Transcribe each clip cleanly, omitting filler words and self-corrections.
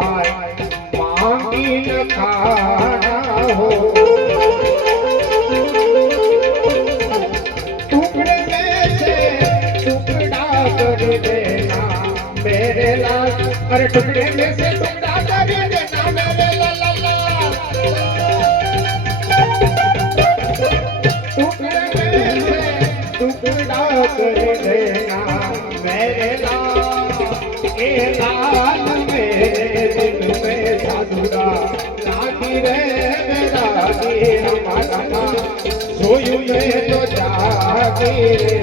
आए मांगी न खाना हो टुकड़े में से टुकड़ा कर देना मेरे लाल अरे टुकड़े में से टुकड़ा कर देना मेरे लाला टुकड़े में से टुकड़ा कर देना मेरे लाल ए लाल मेरे दिल में साधुरा लागी रे मेरा रमा सोयूं में तो जागी रे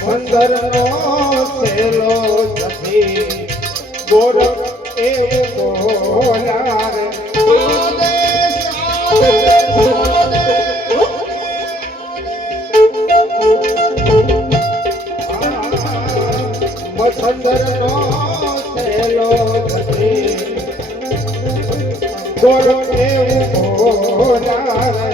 સુંદર નો સેલો સખી ગોરખ એવું બોલાર સુંદર નો સેલો સખી ગોરખ એવું બોલાર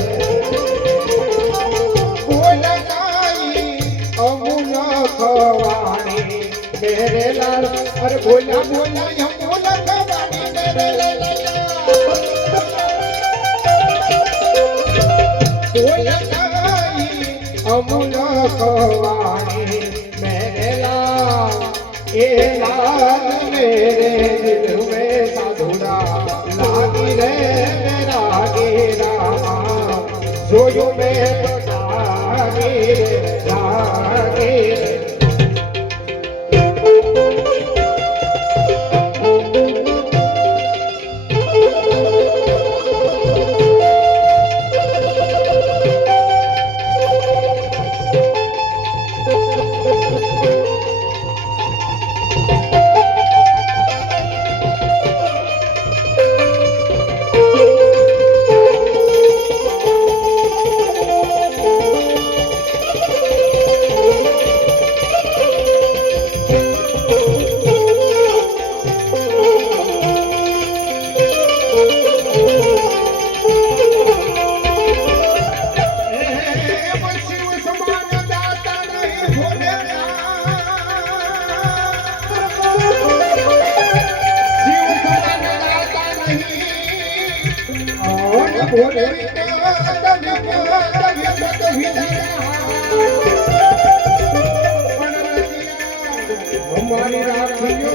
मेरे लाल अरे बोला बोला यमुना खवानी मेरे लाल बोला काई यमुना खवानी मेरे लाल ए लाल मेरे दिल में साधुरा लागी रे मेरा गिरा जोयो में तो लागी लागी हमारी राखियो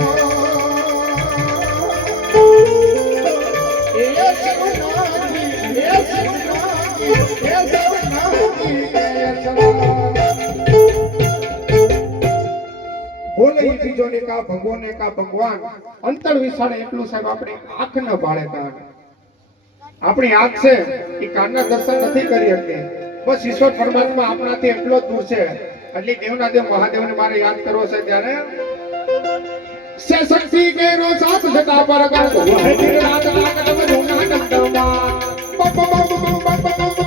बोले बीजो ने का भगवान ने का भगवान अंतर विशाल એટલું સાહેબ આપણી આંખ ન ભાળે કાન આપણી આંખ છે એ કાનના દર્શન નથી કરી શકતી બસ ઈશ્વર પરમાત્મા આપણાથી એટલો દૂર છે એટલે દેવના દેવ મહાદેવને મારે યાદ કરવો છે ત્યારે સે શક્તિ કેરો સાથ સદા પર કર તો હે દિન રાત લાગત મધુના દમદમા બમ બમ બમ બમ બમ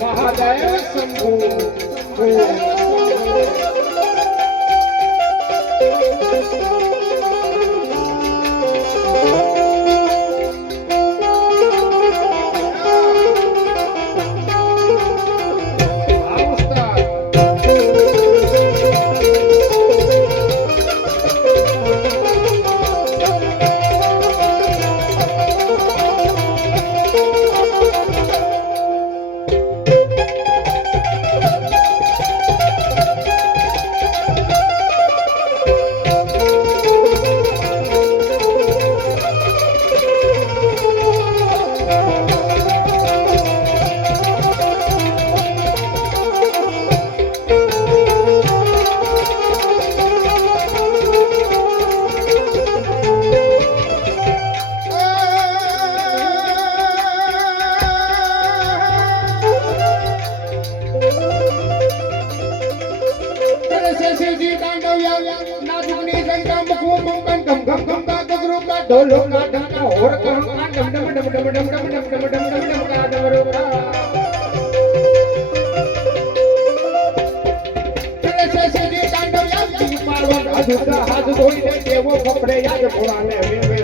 મહાદેવ શંભુ ढोलो का ढंका और का डम डम डम डम डम डम डम डम डम डम डम का डमरू का तेरे से सीधी तांडव याद पार्वत अधूरा हाथ धोई दे देवो कपड़े याद भोलाने वे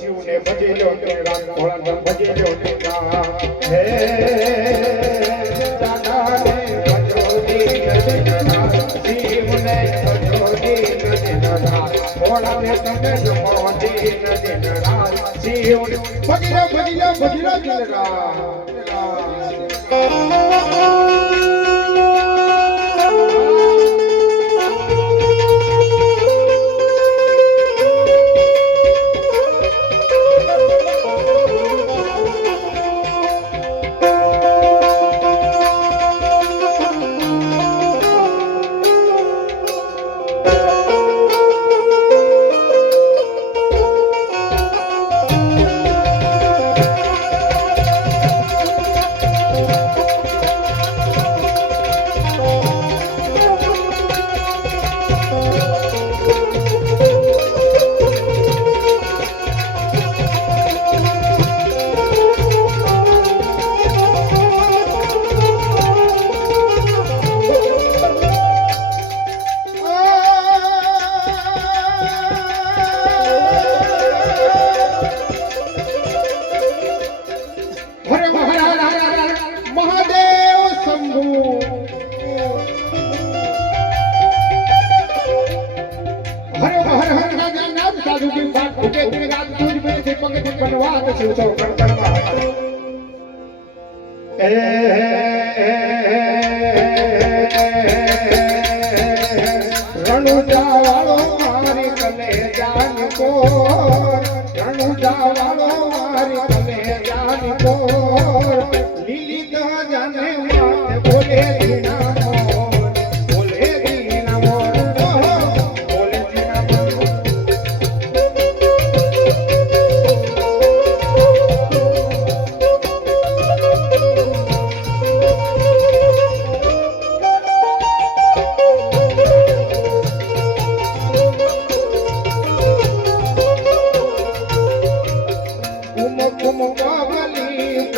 शिव ने भजे लो तेरा भोला ने भजे लो तेरा हे दादा ने भजो दी नजना शिव ने भजो दी नजना भोला ने तने जमावती नजना शिव ने भजलो दिलरा रनुजा वालो मारी कले जान को रनुजा वालो मारी कले जान को लीली तो जाने माते बोले दीना मोर बोले दीना मोर बोले दीना मोर कुम कुम बाबली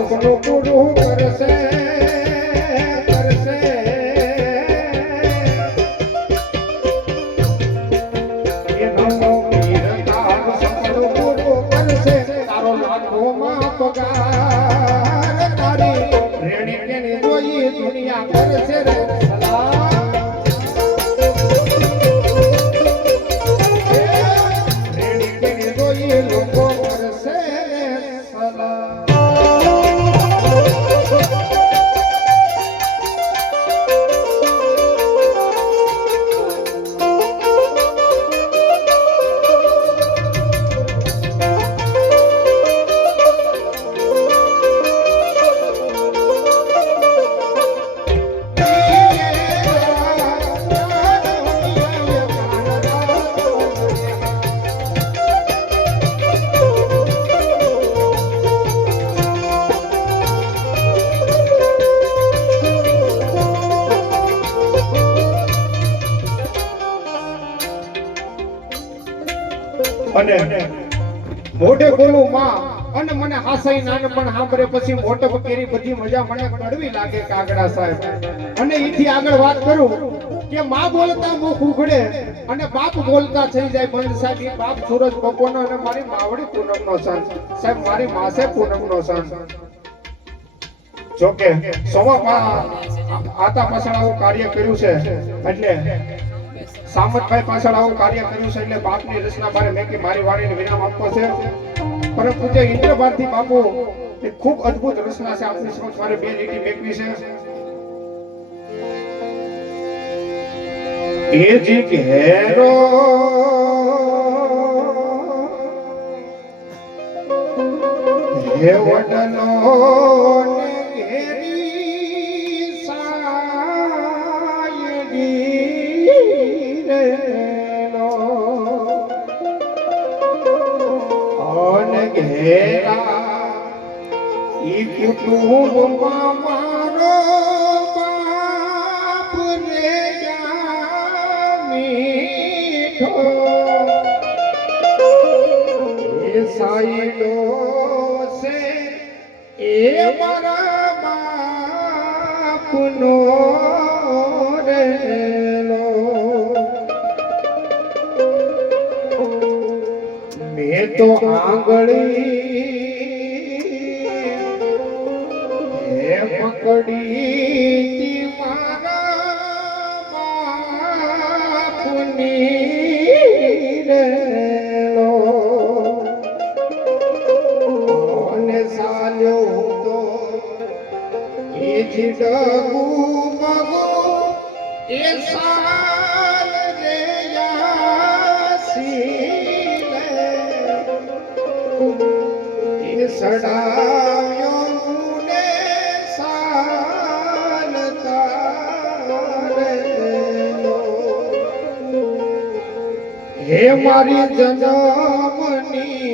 સપનું પૂરું કરશે કરશે એનો વીર તારું સપનું પૂરું કરશે તારો લાખોમાં પગાર તારી રેણી કેની જોઈ દુનિયા કરશે રે સલામ રેણી કેની જોઈ લોકો કરશે સલામ અને મોઢે બોલું માં અને મને હાસાઈ નાનપણ સાંભળે પછી મોટપ કેરી બધી મજા મને કડવી લાગે કાગડા સાહેબ અને ઈથી આગળ વાત કરું કે માં બોલતા મુખ ઉઘડે અને બાપ બોલતા થઈ જાય બંધ સાહેબ એ બાપ સૂરજ બપોરનો અને મારી માવડી પૂનમનો સન સાહેબ મારી માસે પૂનમનો સન જોકે સોમા આતા પાછળ આવું કાર્ય કર્યું છે એટલે સામતભાઈ પાછળ આવું કાર્ય કર્યું છે એટલે બાપની રચના મારે મેં કે મારી વાણીને વિરામ આપવો છે પરમ પૂજ્ય ઇન્દ્ર ભારતી બાપુ એ ખૂબ અદ્ભુત રચના છે આપણી સમક્ષ મારે બે લીટી મેકવી છે એ જી ઘેરો હે વડલો ને ઘેરી સાયડી ઘેરા ઈ કુટુંબમાં મારો બાપ રે મીઠો એ સાઈડો છે એ મારા બાપનો રેલો મેં તો આંગળી હે પકડી મારા બાપની રેલો અને સાલ્યો તો એ જીડગુ મગો એ સાલ રે યાસી સડાવ્યો મુને સાલતા રેલો હે મારી જન્મની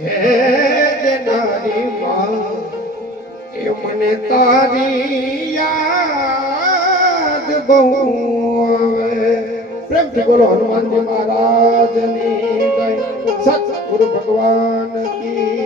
હે દેનારી માં એ મને તારી યાદ બહુ આવે પ્રેમથી બોલો હનુમાનજી મહારાજની જય સતગુરુ ભગવાન કી